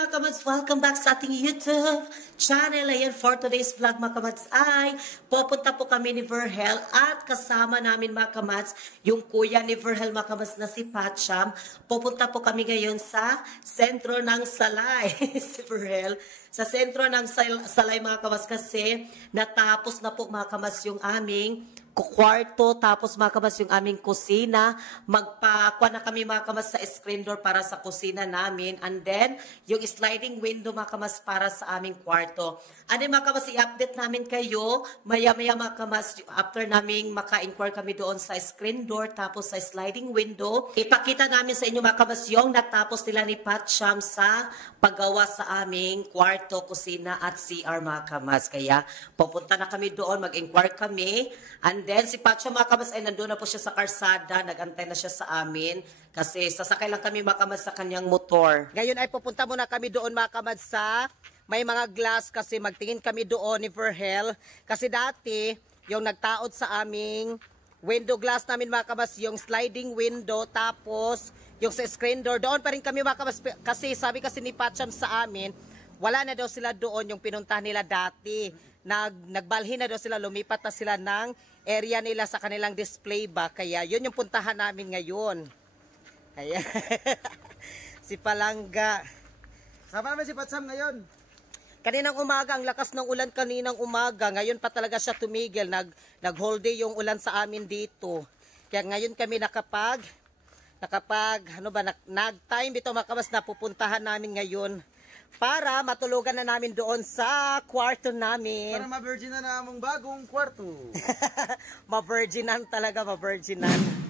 mga kamads, welcome back sa ating YouTube channel. Ayan, for today's vlog mga kamads ay pupunta po kami ni Verhel at kasama namin mga kamads yung kuya ni Verhel mga kamads na si Patcham. Pupunta po kami ngayon sa sentro ng Salay. Si Verhel sa sentro ng Salay mga kamads kasi natapos na po mga kamads yung aming kwarto, tapos mga kamas yung aming kusina. Magpakuha na kami mga kamas sa screen door para sa kusina namin. And then, yung sliding window mga kamas para sa aming kwarto. Ano mga kamas, i-update namin kayo. Maya-maya mga kamas, after naming maka-inquire kami doon sa screen door, tapos sa sliding window. Ipakita namin sa inyo mga kamas yung natapos nila ni Patcham sa paggawa sa aming kwarto, kusina at CR mga kamas. Kaya, pupunta na kami doon, mag-inquire kami. And then, si Patcham mga kamas ay nandun na po siya sa karsada, nag-antay na siya sa amin kasi sasakay lang kami mga kamas sa kanyang motor. Ngayon ay pupunta muna kami doon mga kamas sa may mga glass kasi magtingin kami doon ni Verhel. Kasi dati, yung nagtaod sa aming window glass namin mga kamas, yung sliding window, tapos yung sa screen door, doon pa rin kami mga kamas kasi sabi kasi ni Patcham sa amin, wala na daw sila doon yung pinuntahan nila dati. Nagbalhin na daw sila, lumipat na sila ng area nila sa kanilang display ba. Kaya yun yung puntahan namin ngayon. Kaya si Palangga. Sama namin si Patcham ngayon. Kaninang umaga, ang lakas ng ulan kaninang umaga. Ngayon pa talaga siya tumigil. Nag-whole day yung ulan sa amin dito. Kaya ngayon kami nag-time dito makamas na pupuntahan namin ngayon. Para matulugan na namin doon sa kwarto namin. Para ma-virgin na namang bagong kwarto. Ma-virginan talaga, ma-virginan.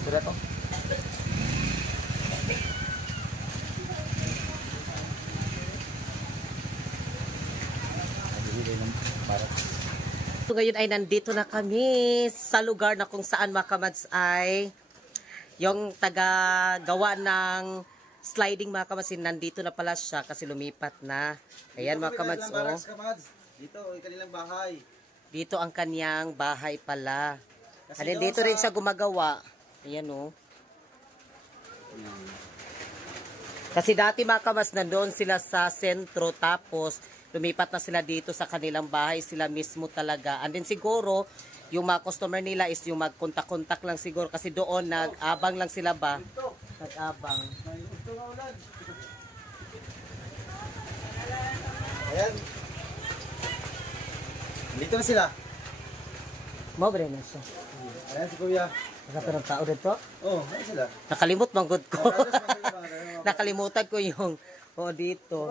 Sudah to. So ngayon ay nandito na kami sa lugar na kung saan mga kamads ay yung taga-gawa ng sliding mga kamads, nandito na pala siya kasi lumipat na. Ayan mga kamads, oh. Dito, yung kanilang bahay. Dito ang kanyang bahay pala. Kasi dito rin siya gumagawa. Ayan o. Kasi dati mga kamas, nandoon sila sa sentro, tapos lumipat na sila dito sa kanilang bahay, sila mismo talaga. And then siguro, yung mga customer nila is yung magkontak-kontak lang siguro kasi doon nag-abang lang sila ba? Nag-abang. Ayan. Dito na sila. Mabre na siya. Ayan si Kuya. Nakatanong tao dito? Oh, ayan sila. Nakalimot manggod ko. Nakalimutan ko yung dito.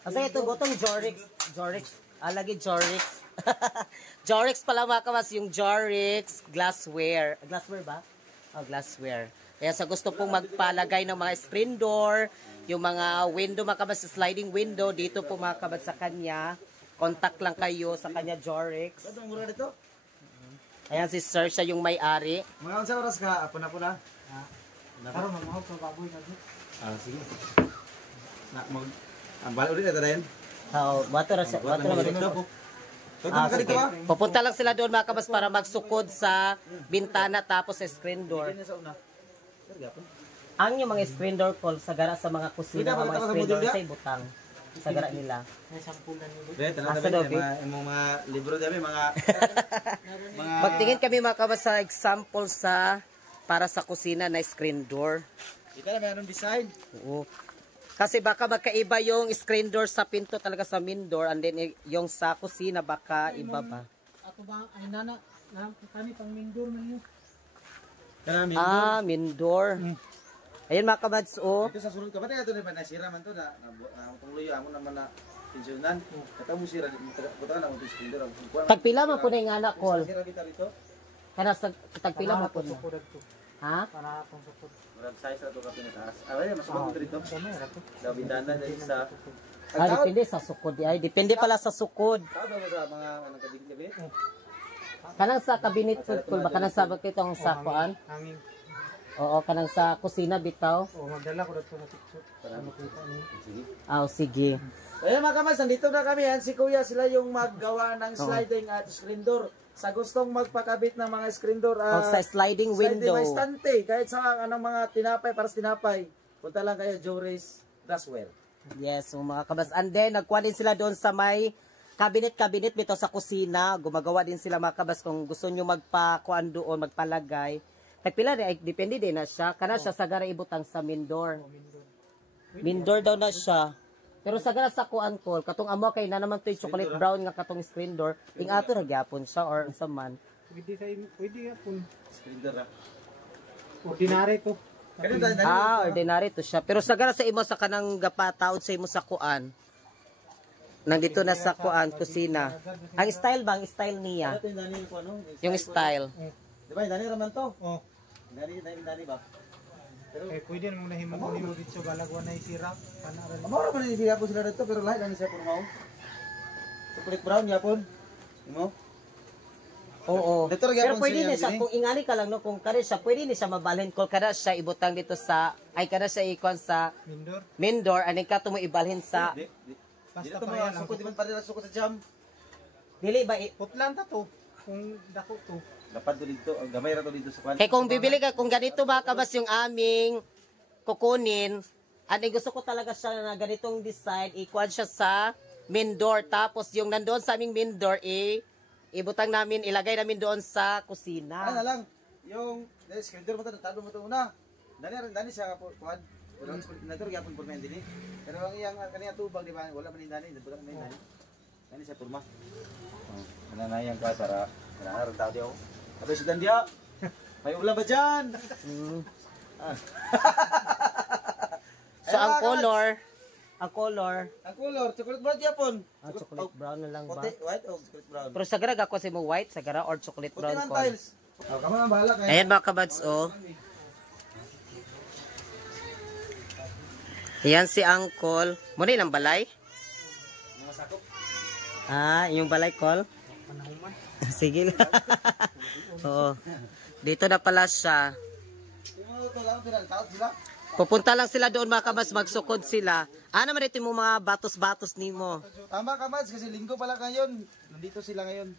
Asa ito, gotong Jorix. Lagi Jorix. Jorix pala mga kamas, yung Jorix glassware. Glassware ba? Oh, glassware. Kaya sa gusto pong magpalagay ng mga screen door, yung mga window mga kamas, sliding window, dito po mga kamas sa kanya. Contact lang kayo sa kanya Jorix. Ano mura dito? Ayan si Sir, siya yung may-ari. Mga sa oras ka, apo na po na. Karon magmahog sa baboy na dito. Sige. Ang bala ulit na rin. Oo, bato na dito. Pupunta lang sila doon mga kabas para magsukod sa bintana tapos sa screen door. Ang yung mga screen door call sa gara sa mga kusina, mga screen door sa ibutang. sa gara nila. May sampulan nito. Be, tanong Asa kami daw, mga imong mga libro dami mga Magtingin kami mga kabas sa example sa para sa kusina na screen door. Ika na mayroong design. Oo. Kasi baka magkaiba yung screen door sa pinto talaga sa main door and then yung sa kusina baka iba ba. Ato ba ay nana kani pang mindor man yun. Kanami. Main door. Ayun mga kabads, oh. Ito sa sulod ka ba tayo na nasira man to na tungloy amo naman na pensyonan. Kata mo sira buta na mo speeder ang kuan. Tagpila man po na yung anak ko. Sira kita rito. Kana sa tagpila man po na. Sukod to. Ha? Para atong sukod. Murag size ra to ka pinataas. Ay, mas magod dito. Dami ra to. Daw bintana dahil sa Depende sa sukod. Ay, depende pala sa sukod. Tawag ba sa mga anong kabig gabi? Kanang sa cabinet food ba? Kanang sa bakit ang sa kuan? Hangin. Oo, kanang sa kusina bitaw. O magdala ko dito na picture. Para makita niyo. Sige. Sige. Ayun mga kamas, nandito na kami. Yan si Kuya, sila yung maggawa ng sliding at screen door. Sa gustong magpakabit ng mga screen door. Sa sliding window. May stante. Kahit sa anong mga tinapay, para sa tinapay. Punta lang kayo, Joris Daswell. Yes, so mga kabas. And then, nagkuha din sila doon sa may cabinet bito sa kusina. Gumagawa din sila mga kabas kung gusto nyo magpakuan doon, magpalagay. Tagpila rin, depende din na siya. Kana siya sa gara ibutang sa main door. Main door daw na siya. Pero sa gara sa kuan ko, katong amo kay na naman to yung chocolate brown nga katong screen door, ing ato nagyapon siya or sa man. Pwede yapon. Screen door ah. Ordinary to. Ordinary to siya. Pero sa gara sa imo sa kanang gapataod sa imo sa kuan. Nandito na sa kuan, kusina. Ang style bang style niya? Ito yung dani ko ano? Yung style. Di ba, yung dani raman to? Oh. Dani ba? Eh pwede mo na himo dito balagwan na isira. Kana ra. Amora man ni siya po sila dito pero lahi lang siya po mao. Chocolate brown yapon. Imo? Oo. Dito ra Pero gyapon pwede siya, ni siya, gini. kung ingani ka lang, no, kung kare siya, pwede ni siya mabalhin ko, kada siya ibutang dito sa, ay kada siya ikon sa Mindor. main door, aning ka mo ibalhin sa, Di Basta to pa mga yan. sukod di man pa sukod sa jam. dili ba, Putlan ta to. Kung dako to. Dapat to dito, gamay ra to dito sa kwan. kaya kung bibili ka, kung ganito ba kabas yung aming kukunin, aning gusto ko talaga siya na ganitong design, ikuan siya sa main door, tapos yung nandoon sa aming main door, ibutang namin, ilagay namin doon sa Ano kusina. na lang, yung screen door mo to, talo mo to una. Dani siya po kwan. Pero natur gyapon por men dinhi. Pero ang iyang kaniya tubag di ba, wala man ni dani, dito man ni dani. Dani siya porma. Oh, ana na yang ka para ron tao diyo. Abe sudan dia. May ulam ba diyan? So, ang Ang color, chocolate brown yapon. chocolate brown na lang ba? Puti, white o chocolate brown. Pero sa gara ako si mo white, sa gara or chocolate Puti brown man ko. tiles. Oh, kamo na bahala kay. Ayan mga kabads, oh. Ayan si Uncle. Muna ilang balay? Mga sakop. Yung balay call? Panahuman. Sige lang. Oo. Dito na pala siya. Yung to lang pinal tao sila. Pupunta lang sila doon mga kabas, magsukod sila. Naman ito yung mga batos-batos ni mo. Tama ka Mads, kasi linggo pala ngayon. Nandito sila ngayon.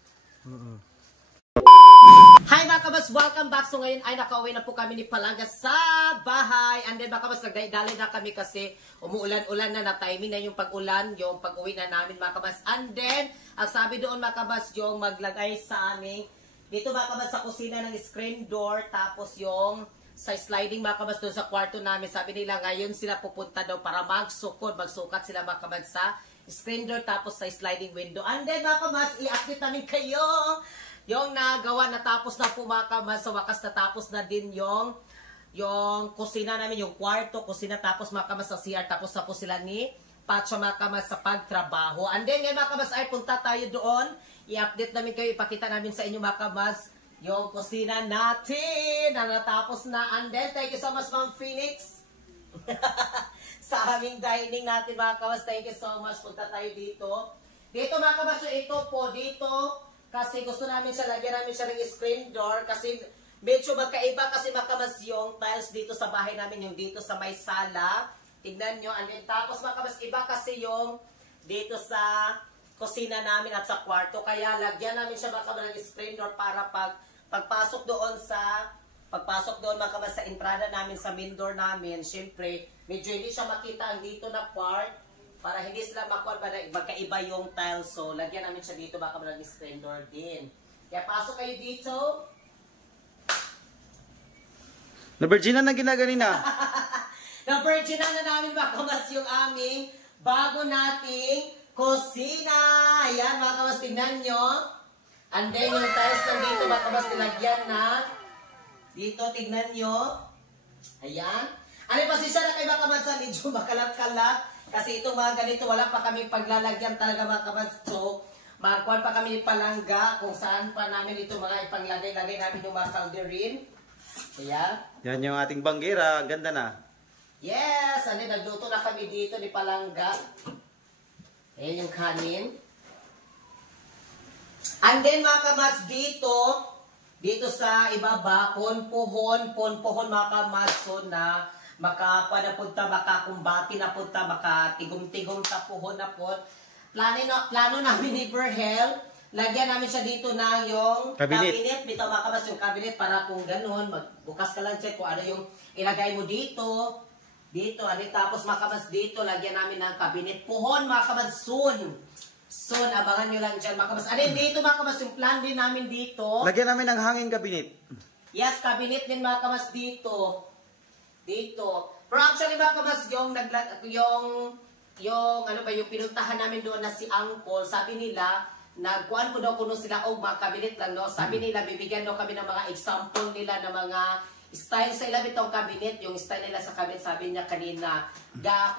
Hi mga kabas, welcome back. So ngayon ay nakauwi na po kami ni Palanga sa bahay. And then mga kabas, nagdali na kami kasi umuulan-ulan na timing na yung pag-ulan, yung pag-uwi na namin mga kabas. And then, ang sabi doon mga kabas, yung maglagay sa aming, dito mga kabas sa kusina ng screen door, tapos yung sa sliding mga kabas doon sa kwarto namin. Sabi nila ngayon sila pupunta daw para magsukod, magsukat sila mga kabas sa screen door, tapos sa sliding window. And then mga kabas, i-update namin kayo. Yung nagawa, natapos na po mga kamas, sa wakas natapos na din yung kusina namin, yung kwarto, kusina, tapos mga kamas sa CR, tapos na po sila ni Pacho mga kamas sa pagtrabaho. And then ngayon mga kamas ay punta tayo doon, i-update namin kayo, ipakita namin sa inyo mga kamas, yung kusina natin, na natapos na. And then, thank you so much Ma'am Phoenix, sa aming dining natin mga kamas, thank you so much, punta tayo dito. Dito mga kamas, so ito po, dito, kasi gusto namin siya, lagyan namin siya ng screen door kasi medyo magkaiba kasi makamas yung tiles dito sa bahay namin, yung dito sa may sala. Tignan nyo. And then tapos makamas iba kasi yung dito sa kusina namin at sa kwarto. Kaya lagyan namin siya makamas ng screen door para pagpasok doon makamas sa entrada namin, sa main door namin. Siyempre, medyo hindi siya makita ang dito na part. para hindi sila makuha magkaiba yung tiles. So, lagyan namin siya dito, baka mag-screen door din. Kaya pasok kayo dito. Na-virginan na ginaganina. Na-virginan na namin mga kamas yung aming bago nating kusina. Ayan mga kamas, tingnan nyo. And then yung tiles nandito mga kamas, nilagyan na. Dito, tingnan nyo. Ayan. Ano pa siya na kayo mga kamas, medyo makalat-kalat. Kasi itong mga ganito, wala pa kami paglalagyan talaga mga kamas. So, magkuhan pa kami palangga kung saan pa namin ito mga ipanglagay-lagay namin yung mga calderin. Ayan. Yan yung ating banggera. Ganda na. Yes! And then, nagluto na kami dito ni palangga. Ayan yung kanin. And then, mga kamats, dito sa ibaba, ponpohon mga kamats, so na makakuha na punta, makakumbati na punta, makatigom-tigom sa puhon na po. Plano namin ni Verhel, lagyan namin siya dito na yung cabinet. Bitaw mga kamats, yung cabinet para kung ganun, magbukas ka lang check kung ano yung ilagay mo dito. Tapos mga kamats dito, lagyan namin ng cabinet. Puhon mga kamats, soon, abangan nyo lang dyan mga kamats. Dito mga kamats, yung plan din namin dito. Lagyan namin ng hangin cabinet. Yes, cabinet din mga kamats dito. Pero actually mga kamats, yung pinuntahan namin doon na si Uncle, sabi nila, nagkuhan ko daw kuno sila mga cabinet lang, no? Sabi nila, bibigyan daw kami ng mga example nila ng mga style sa ilang itong cabinet, yung style nila sa cabinet, sabi niya kanina.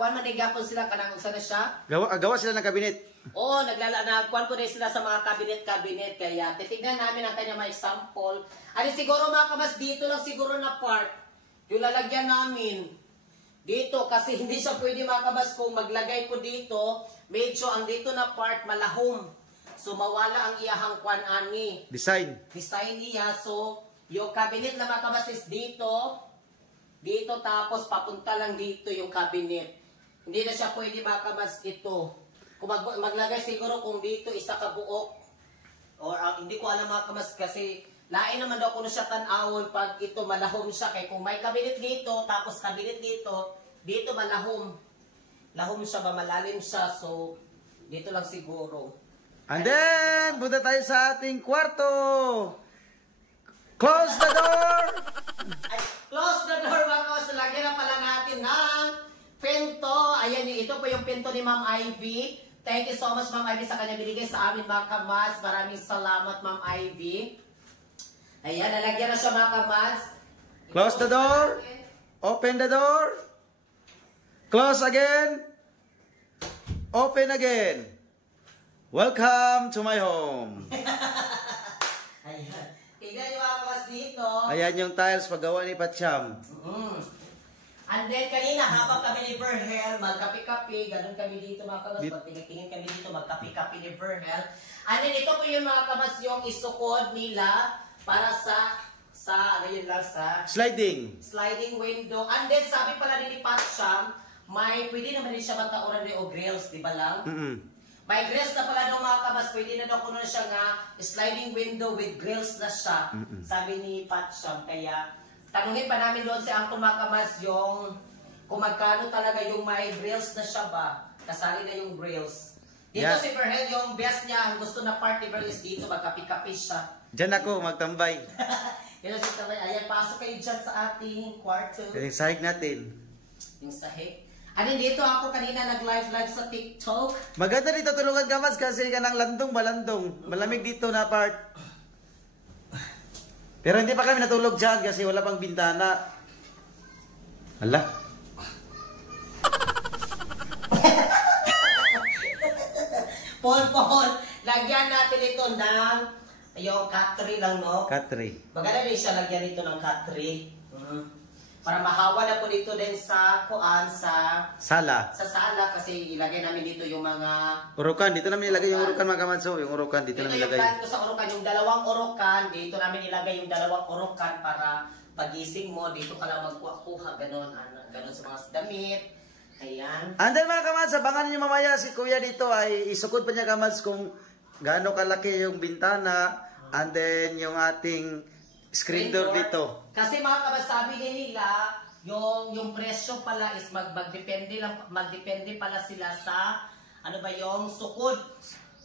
Kuhan man nagapon sila, kanang unsa na siya? Gawa sila ng cabinet. Oo, nagkuhan ko rin sila sa mga cabinet, kaya titignan namin ang kanyang mga example. Siguro mga kamas, dito lang siguro na part, yung lalagyan namin. Dito, kasi hindi siya pwede mga kamas kung maglagay ko dito, medyo ang dito na part malahom. So, mawala ang iyahang kwan ani. Design niya, so, yung cabinet na mga kamas is dito, tapos papunta lang dito yung cabinet. Hindi na siya pwede mga kamas ito. Kung maglagay siguro kung dito isa ka buok, or hindi ko alam mga kamas kasi lain naman daw kung siya tanawon pag ito malahom siya. Kaya kung may cabinet dito, tapos cabinet dito malahom. Lahom siya ba, malalim siya, so dito lang siguro. And then, punta tayo sa ating kwarto. Close the door! Close the door mga kamas. Lagyan na pala natin ng pinto. Ayan, ito po yung pinto ni Ma'am Ivy. Thank you so much Ma'am Ivy sa kanya binigay sa amin mga kamas. Maraming salamat Ma'am Ivy. Ayan, nalagyan na siya mga kamas. Close the door. Open the door. Close again. Open again. Welcome to my home. Ayan. Tignan niyo mga kamas dito. Ayan yung tiles paggawa ni Patsyam. And then kanina habang kami ni Verhel, magkapi-kapi, ganun kami dito mga kamas, magtingin kami dito, magkapi-kapi ni Verhel. And then ito po yung mga kamas yung isukod nila para sa ano yun lang, sa sliding window. And then sabi pala ni Patsyam, pwede naman din siya matauran rin o grills, di ba lang? May grills na pala daw mga kabas, pwede na daw kuno siya nga sliding window with grills na siya. Sabi ni Patsyam, kaya tanungin pa namin doon si Uncle mga kabas yung kung magkano talaga yung may grills na siya ba, kasali na yung grills. Dito si Verhel, yung best niya, ang gusto na part ni Verhel is dito, magkapi-kapi siya. Diyan ako magtambay. Yan si Tambay. Ayan, pasok kayo dyan sa ating kwarto. Yung sahig natin. Yung sahig. Ano dito ako kanina nag-live sa TikTok. Maganda dito tulungan ka mas kasi ka ng landong balandong. Malamig dito na part. Pero hindi pa kami natulog dyan kasi wala pang bintana. Hala. Pohon. Lagyan natin ito ng yung cut-tree lang, no? Cut-tree. Maganda din siya lagyan ito ng cut-tree. Para mahawa na po dito din sa sala. Sa sala kasi ilagay namin dito yung mga urukan. Dito namin ilagay yung urukan mga kamanso. Yung urukan dito namin ilagay. Ito yung plan ko sa urukan. Yung dalawang urukan. Dito namin ilagay yung dalawang urukan para pagising mo. Dito ka lang magkuha-kuha. Ganon sa mga damit. Ayan. And then mga kamans, abangan niyo mamaya si Kuya dito ay isukod pa niya kamans kung gaano kalaki yung bintana. And then yung ating screen door dito. Kasi mga kabasabi nila, yung presyo pala is magdepende pala sila sa ano ba yung sukod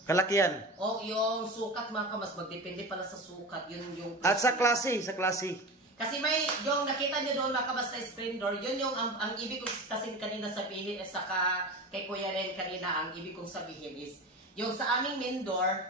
Kalakihan. o yung sukat mga kamas, magdepende pala sa sukat yung At sa klase. kasi may yung nakita niyo doon mga kamas na screen door, yun yung ang ibig ko kasi kanina sabihin saka kay Kuya Ren kanina, ang ibig kong sabihin is yung sa aming main door,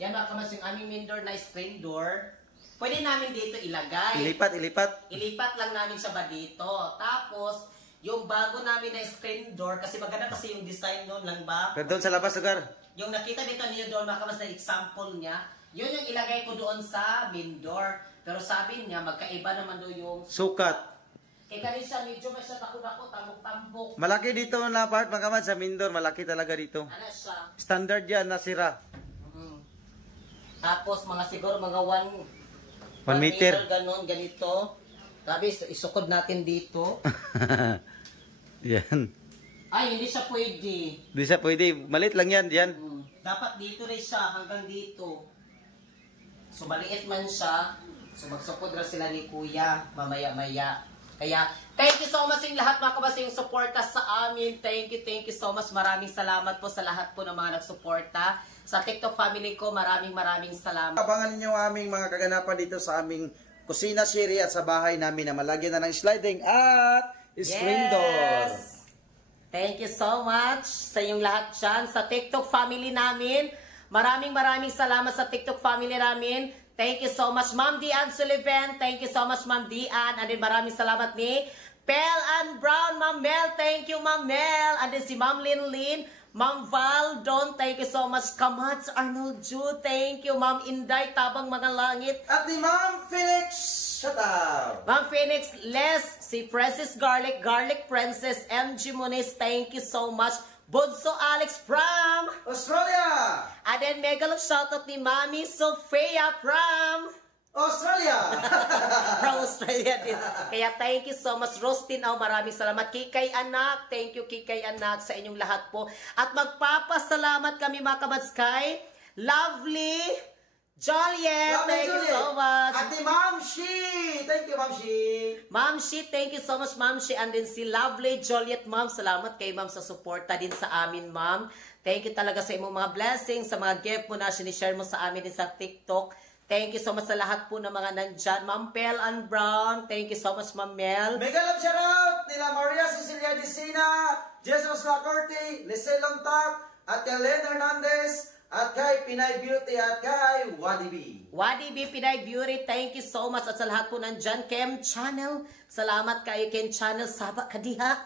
yan mga kamas, yung aming main door na screen door, pwede namin dito ilagay. Ilipat lang namin siya ba dito. Tapos, yung bago namin na screen door, kasi maganda kasi yung design noon lang ba? Pero doon sa labas lugar. Yung nakita dito niyo doon, makamas na example niya, yun yung ilagay ko doon sa main door. Pero sabi niya, magkaiba naman doon yung Sukat. kaya rin siya, medyo may siya takot-takot, tambok-tambok. Malaki dito na part mga kamad sa Mindor. Malaki talaga dito. Ano siya? Standard yan na sira. Tapos, mga siguro, mga 1 meter. Ganon, ganito. Sabi, isukod natin dito. Yan. Ay, hindi siya pwede. Di siya pwede. Malit lang yan. Yan. Dapat dito rin siya, hanggang dito. So, maliit man siya. So, magsukod na sila ni Kuya, mamaya-maya. Kaya, thank you so much yung lahat mga kabasa yung suporta sa amin. Thank you so much. Maraming salamat po sa lahat po ng mga nagsuporta. Sa TikTok family ko, maraming salamat. Abangan ninyo aming mga kaganapan dito sa aming kusina series at sa bahay namin na malagyan na ng sliding at screen door. Thank you so much sa inyong lahat dyan. Sa TikTok family namin, maraming salamat sa TikTok family namin. Thank you so much, Ma'am Dian Sullivan. Thank you so much, Ma'am Dian. And then maraming salamat ni Pel and Brown, Ma'am Mel. Thank you, Ma'am Mel. And then si Ma'am Lin, Ma'am Val, Don, thank you so much. Kamats, Arnold Jude, thank you. Ma'am Inday, Tabang Mga Langit. At ni Ma'am Phoenix, shut up. Ma'am Phoenix, Les, si Princess Garlic Princess, MG Muniz, thank you so much. Bunso Alex from Australia. And then mega love shoutout ni Mami Sofia from Australia. from Australia din. Kaya thank you so much, Rostin. Maraming salamat. Kikay Anak, thank you Kikay Anak sa inyong lahat po. At magpapasalamat kami mga kabatskay. Lovely Joliet, thank you so much. At ni Ma'am Shi, thank you Ma'am Shi. Ma'am Shi, thank you so much Ma'am Shi. And then si Lovely Joliet, Ma'am. Salamat kay Ma'am sa suporta din sa amin, Ma'am. Thank you talaga sa imong mga blessings, sa mga gift mo na sinishare mo sa amin din sa TikTok. Thank you so much sa lahat po ng mga nandyan. Ma'am Pel and Brown, thank you so much, Ma'am Mel. Mega love shoutout nila Maria Cecilia Dicina, Jesus Lacorte, Lisel Lontak, at kay Len Hernandez, at kay Pinay Beauty, at kay Wadi B. Wadi B, Pinay Beauty, thank you so much. At sa lahat po nandyan, Kem Channel, salamat kayo Kem Channel, saba ka diha.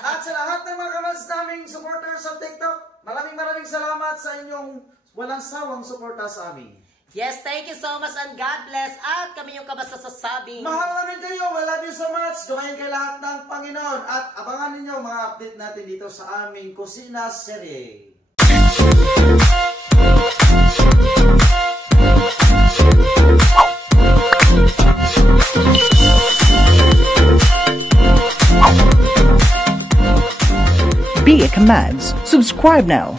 At sa lahat ng mga kamans naming supporters sa TikTok, maraming salamat sa inyong walang sawang suporta sa amin. Yes, thank you so much and God bless. At kami yung kabasasasabing Mahal namin kayo. We love you so much. Dumayin kay lahat ng Panginoon. At abangan ninyo mga update natin dito sa aming Kusina Serie. Be a Commands. Subscribe now.